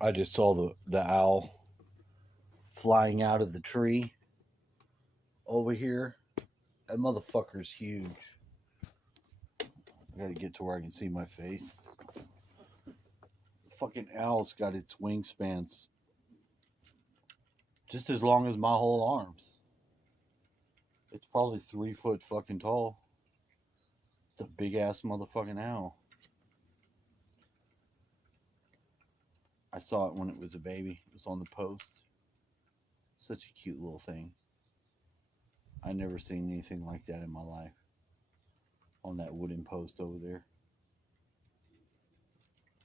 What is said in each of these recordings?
I just saw the owl flying out of the tree over here. That motherfucker's huge. I gotta get to where I can see my face. The fucking owl's got its wingspans just as long as my whole arms. It's probably 3 foot fucking tall. It's a big ass motherfucking owl. I saw it when it was a baby. It was on the post. Such a cute little thing. I never seen anything like that in my life. On that wooden post over there.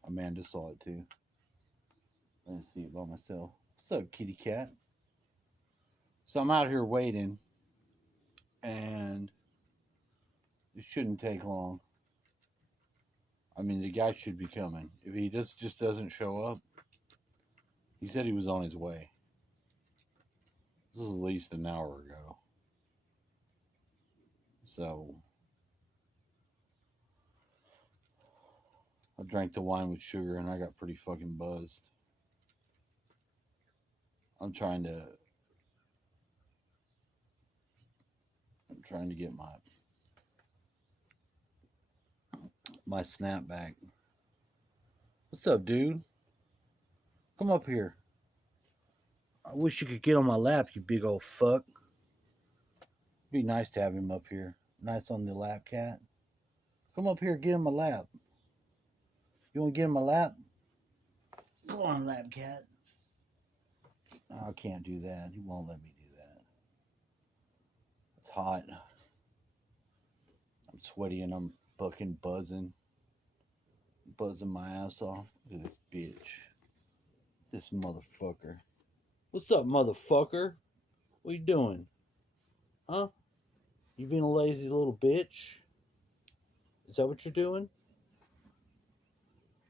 Amanda saw it too. I didn't see it by myself. What's up, kitty cat? So I'm out here waiting, and it shouldn't take long. I mean, the guy should be coming. If he just doesn't show up, he said he was on his way. This was at least an hour ago. So I drank the wine with sugar and I got pretty fucking buzzed. I'm trying to get my snap back. What's up, dude? Come up here. I wish you could get on my lap, you big old fuck. Be nice to have him up here. Nice on the lap, cat. Come up here, get in my lap. You want to get in my lap? Come on, lap cat. Oh, I can't do that. He won't let me do that. It's hot. I'm sweaty and I'm fucking buzzing. Buzzing my ass off. Look at this bitch. This motherfucker. What's up, motherfucker? What you doing? Huh? You being a lazy little bitch? Is that what you're doing?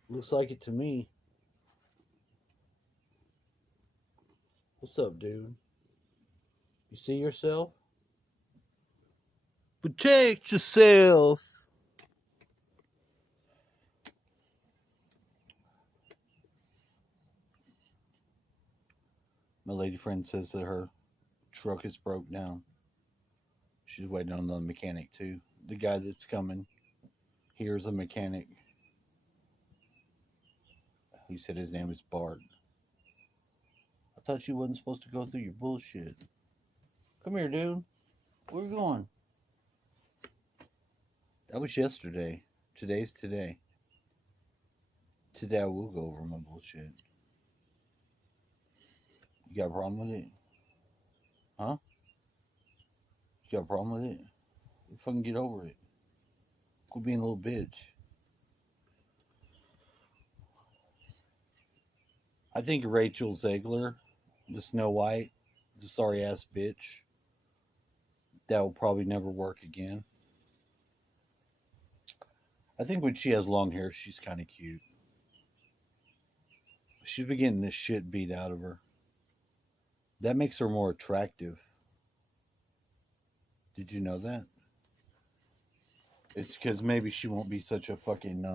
Looks like it to me. What's up, dude? You see yourself? Protect yourself. My lady friend says that her truck is broke down. She's waiting on the mechanic too. The guy that's coming here's a mechanic. He said his name is Bart. I thought you wasn't supposed to go through your bullshit. Come here, dude. Where you going? That was yesterday. Today's today. Today I will go over my bullshit. You got a problem with it? Huh? You got a problem with it? You fucking get over it. Quit being a little bitch. I think Rachel Zegler, the Snow White, the sorry ass bitch, that will probably never work again. I think when she has long hair, she's kind of cute. She's been getting the shit beat out of her. That makes her more attractive. Did you know that? It's because maybe she won't be such a fucking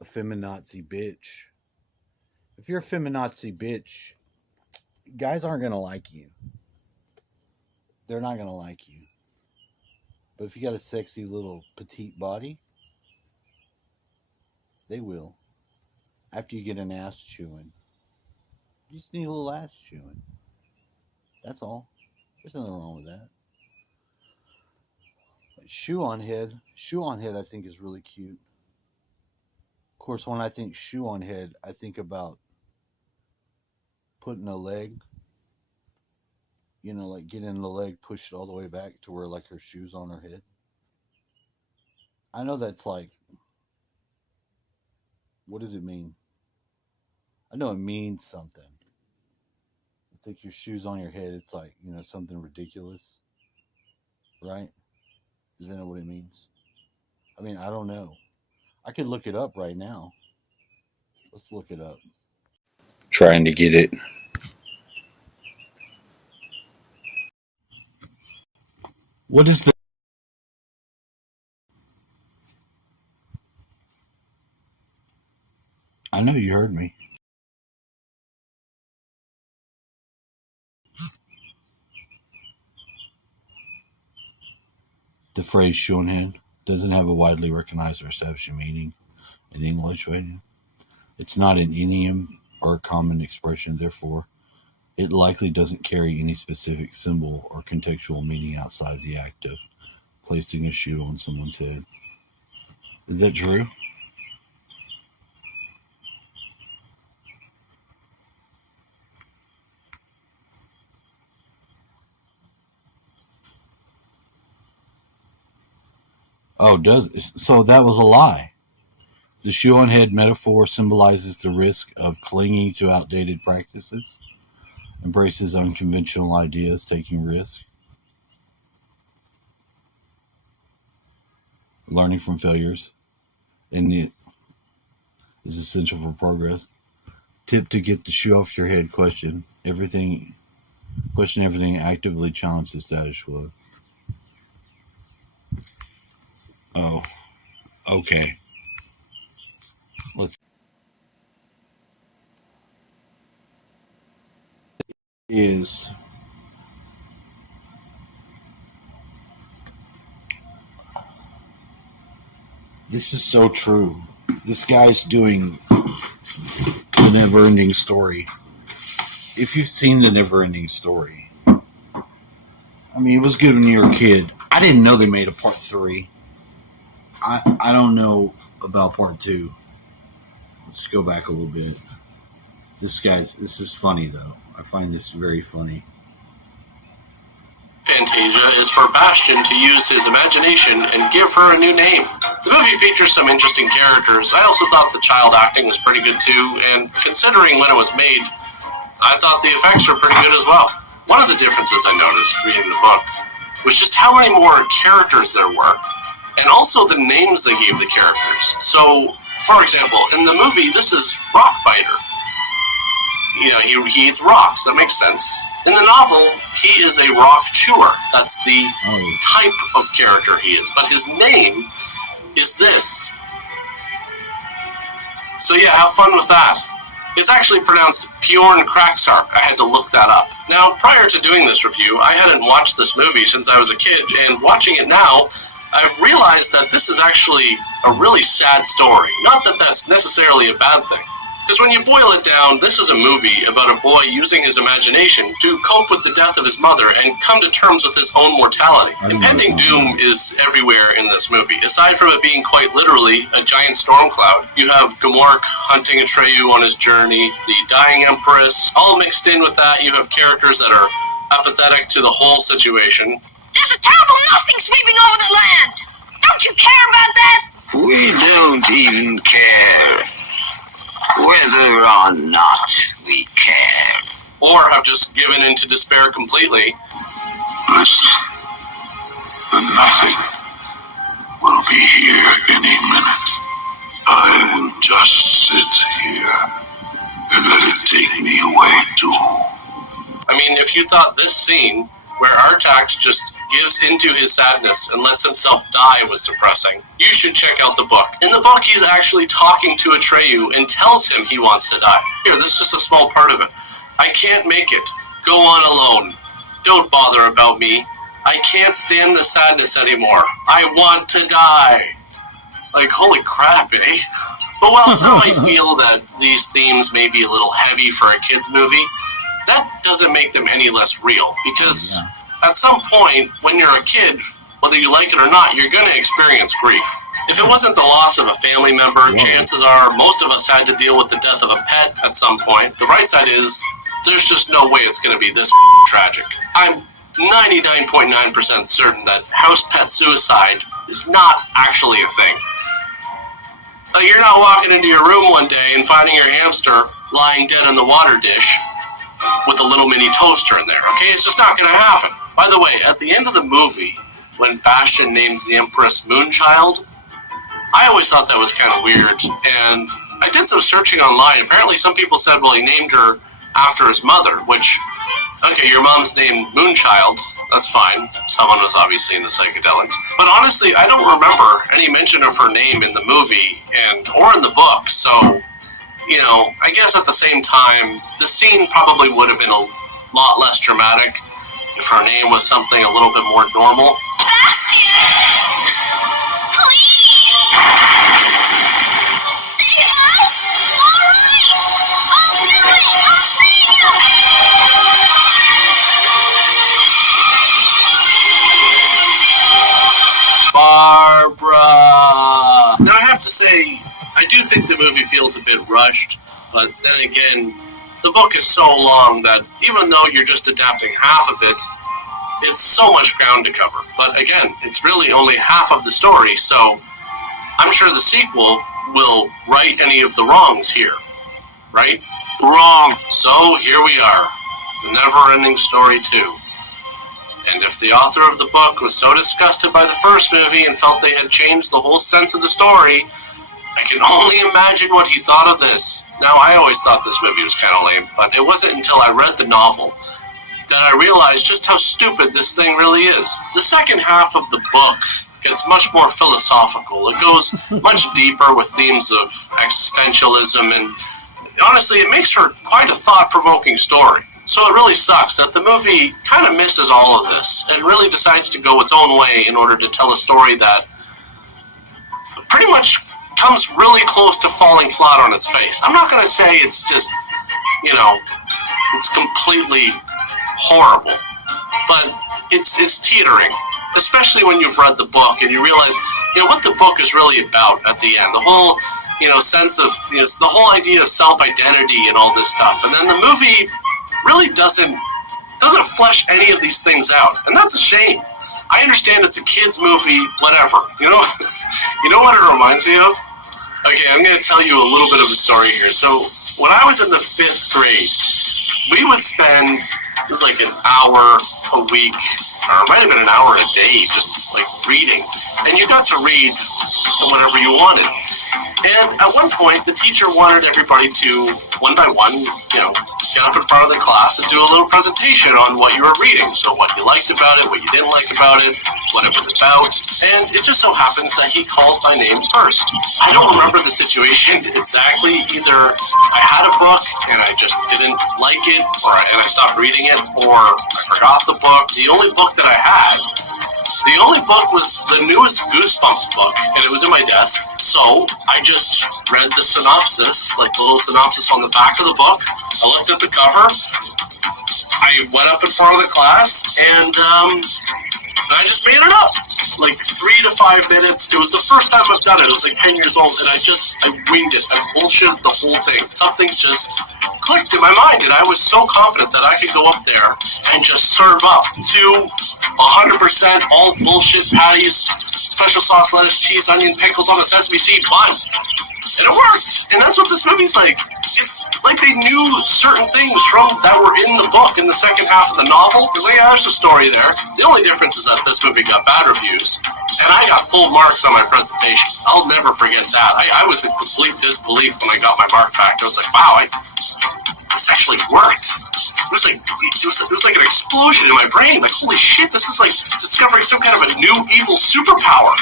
a feminazi bitch. If you're a feminazi bitch, guys aren't gonna like you. They're not gonna like you. But if you got a sexy little petite body, they will. After you get an ass chewing, you just need a little ass chewing. That's all. There's nothing wrong with that. Shoe on head. Shoe on head, I think, is really cute. Of course, when I think shoe on head, I think about putting a leg, like getting the leg pushed all the way back to where like her shoe's on her head. I know that's like, what does it mean? I know it means something. It's like your shoes on your head. It's like, something ridiculous, right? Isn't that what it means? I mean, I don't know. I could look it up right now. Let's look it up. Trying to get it. What is the? I know you heard me. The phrase Shunhan doesn't have a widely recognized or established meaning in English. Right? It's not an idiom or a common expression, therefore, it likely doesn't carry any specific symbol or contextual meaning outside the act of placing a shoe on someone's head. Is that true? Oh, so that was a lie. The shoe on head metaphor symbolizes the risk of clinging to outdated practices, embraces unconventional ideas, taking risks, learning from failures, and it is essential for progress. Tip to get the shoe off your head: question everything, actively challenge the status quo. Oh, okay. Let's is this is so true. This guy's doing the Never-Ending Story. If you've seen the Never-Ending Story, I mean, it was good when you were a kid. I didn't know they made a part 3. I don't know about part 2. Let's go back a little bit. This is funny, though. I find this very funny. Fantasia is for Bastian to use his imagination and give her a new name. The movie features some interesting characters. I also thought the child acting was pretty good too, and considering when it was made, I thought the effects were pretty good as well. One of the differences I noticed reading the book was just how many more characters there were, and also the names they gave the characters. So, for example, in the movie, this is Rockbiter. You know, he eats rocks. That makes sense. In the novel, he is a rock chewer. That's the type of character he is. But his name is this. So yeah, have fun with that. It's actually pronounced Bjorn Kraksark. I had to look that up. Now, prior to doing this review, I hadn't watched this movie since I was a kid, and watching it now, I've realized that this is actually a really sad story. Not that that's necessarily a bad thing. Because when you boil it down, this is a movie about a boy using his imagination to cope with the death of his mother and come to terms with his own mortality. Impending doom is everywhere in this movie. Aside from it being quite literally a giant storm cloud, you have Gmork hunting Atreyu on his journey, the dying Empress, all mixed in with that. You have characters that are apathetic to the whole situation. There's a terrible nothing sweeping over the land! Don't you care about that? We don't even care. Whether or not we care. Or have just given in to despair completely. Listen, the nothing will be here any minute. I will just sit here and let it take me away too. I mean, if you thought this scene, where Artax just gives into his sadness and lets himself die, was depressing, you should check out the book. In the book, he's actually talking to Atreyu and tells him he wants to die. Here, this is just a small part of it. I can't make it. Go on alone. Don't bother about me. I can't stand the sadness anymore. I want to die. Like, holy crap, eh? But while some might feel that these themes may be a little heavy for a kid's movie, that doesn't make them any less real, because at some point, when you're a kid, whether you like it or not, you're going to experience grief. If it wasn't the loss of a family member, chances are most of us had to deal with the death of a pet at some point. The right side is, there's just no way it's going to be this tragic. I'm 99.9% certain that house pet suicide is not actually a thing. You're not walking into your room one day and finding your hamster lying dead on the water dish with a little mini toaster in there, okay? It's just not going to happen. By the way, at the end of the movie, when Bastian names the Empress Moonchild, I always thought that was kind of weird, and I did some searching online. Apparently some people said, well, he named her after his mother, which, okay, your mom's named Moonchild, that's fine. Someone was obviously in the psychedelics. But honestly, I don't remember any mention of her name in the movie or in the book, so you know, I guess at the same time, the scene probably would have been a lot less dramatic if her name was something a little bit more normal. Bastian! Please! Save us! Alright! I'll do it! I'll save you! Barbara! Now I have to say, I do think the movie feels a bit rushed, but then again, the book is so long that even though you're just adapting half of it, it's so much ground to cover. But again, it's really only half of the story, so I'm sure the sequel will right any of the wrongs here, right? Wrong. So here we are, the never-ending story 2. And if the author of the book was so disgusted by the first movie and felt they had changed the whole sense of the story, I can only imagine what he thought of this. Now, I always thought this movie was kind of lame, but it wasn't until I read the novel that I realized just how stupid this thing really is. The second half of the book gets much more philosophical. It goes much deeper with themes of existentialism, and honestly, it makes for quite a thought-provoking story. So it really sucks that the movie kind of misses all of this and really decides to go its own way in order to tell a story that pretty much comes really close to falling flat on its face. I'm not going to say it's just, you know, it's completely horrible, but it's teetering, especially when you've read the book and you realize, you know, what the book is really about at the end. The whole, you know, sense of, you know, the whole idea of self-identity and all this stuff. And then the movie really doesn't flesh any of these things out, and that's a shame. I understand it's a kids movie, whatever. You know, you know what it reminds me of? Okay, I'm going to tell you a little bit of a story here. So when I was in the 5th grade, we would spend, it was like an hour a week, or it might have been an hour a day, just like reading. And you got to read whatever you wanted. And at one point, the teacher wanted everybody to, one by one, you know, get up in front of the class and do a little presentation on what you were reading. So what you liked about it, what you didn't like about it, what it was about. And it just so happens that he called my name first. I don't remember the situation exactly. Either I had a book and I just didn't like it, and I stopped reading it, or I forgot the book. The only book that I had, the only book was the newest Goosebumps book, and it was in my desk. So I just read the synopsis, like the little synopsis on the back of the book. I looked at the cover. I went up in front of the class, and I just made it up. Like 3 to 5 minutes. It was the first time I've done it. I was like 10 years old, and I winged it. I bullshitted the whole thing. Something just clicked in my mind, and I was so confident that I could go up there and just serve up 100% all bullshit patties, special sauce, lettuce, cheese, onion, pickles on a sesame seed bun. And it worked. And that's what this movie's like. It's like they knew certain things from that were in the book in the second half of the novel. Like, there's a story there. The only difference is that this movie got bad reviews, and I got full marks on my presentation. I'll never forget that. I was in complete disbelief when I got my mark back. I was like, wow, this actually worked. It was like an explosion in my brain. Like, holy shit, this is like discovering some kind of a new evil superpower.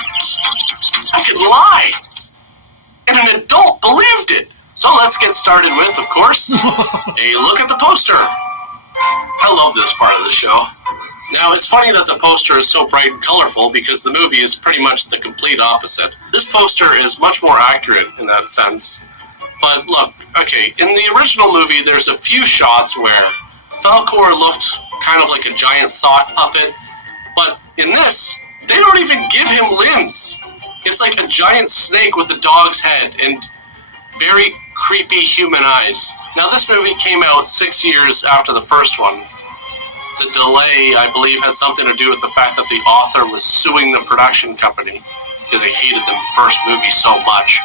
I could lie. And an adult believed it. So let's get started with, of course, a look at the poster. I love this part of the show. Now, it's funny that the poster is so bright and colorful because the movie is pretty much the complete opposite. This poster is much more accurate in that sense. But look, okay, in the original movie, there's a few shots where Falkor looked kind of like a giant sock puppet. But in this, they don't even give him limbs. It's like a giant snake with a dog's head and very creepy human eyes. Now, this movie came out 6 years after the first one. The delay, I believe, had something to do with the fact that the author was suing the production company because he hated the first movie so much.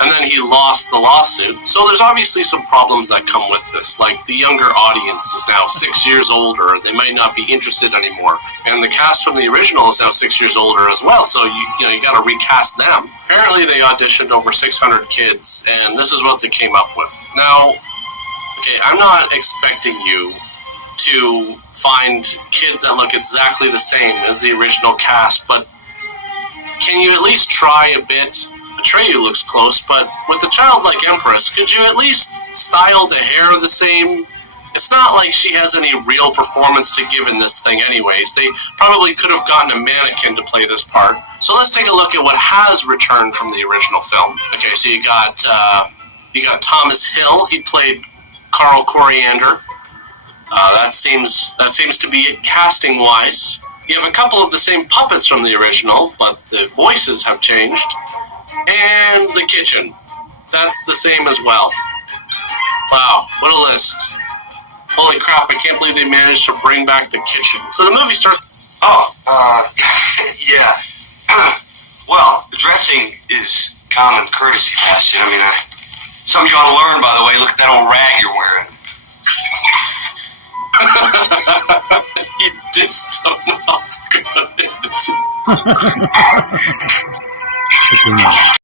And then he lost the lawsuit. So there's obviously some problems that come with this. Like, the younger audience is now 6 years older. They might not be interested anymore. And the cast from the original is now 6 years older as well. So, you got to recast them. Apparently, they auditioned over 600 kids, and this is what they came up with. Now, okay, I'm not expecting you to find kids that look exactly the same as the original cast, but can you at least try a bit? Atreyu looks close, but with the childlike Empress, could you at least style the hair the same? It's not like she has any real performance to give in this thing anyways. They probably could have gotten a mannequin to play this part. So let's take a look at what has returned from the original film. Okay, so you got Thomas Hill. He played Carl Coriander. That seems to be it casting-wise. You have a couple of the same puppets from the original, but the voices have changed. And the kitchen. That's the same as well. Wow, what a list. Holy crap, I can't believe they managed to bring back the kitchen. So the movie starts... Yeah. Well, the dressing is common courtesy, Bastion. I mean, something you ought to learn, by the way. Look at that old rag you're wearing. You dissed him off good. It's enough.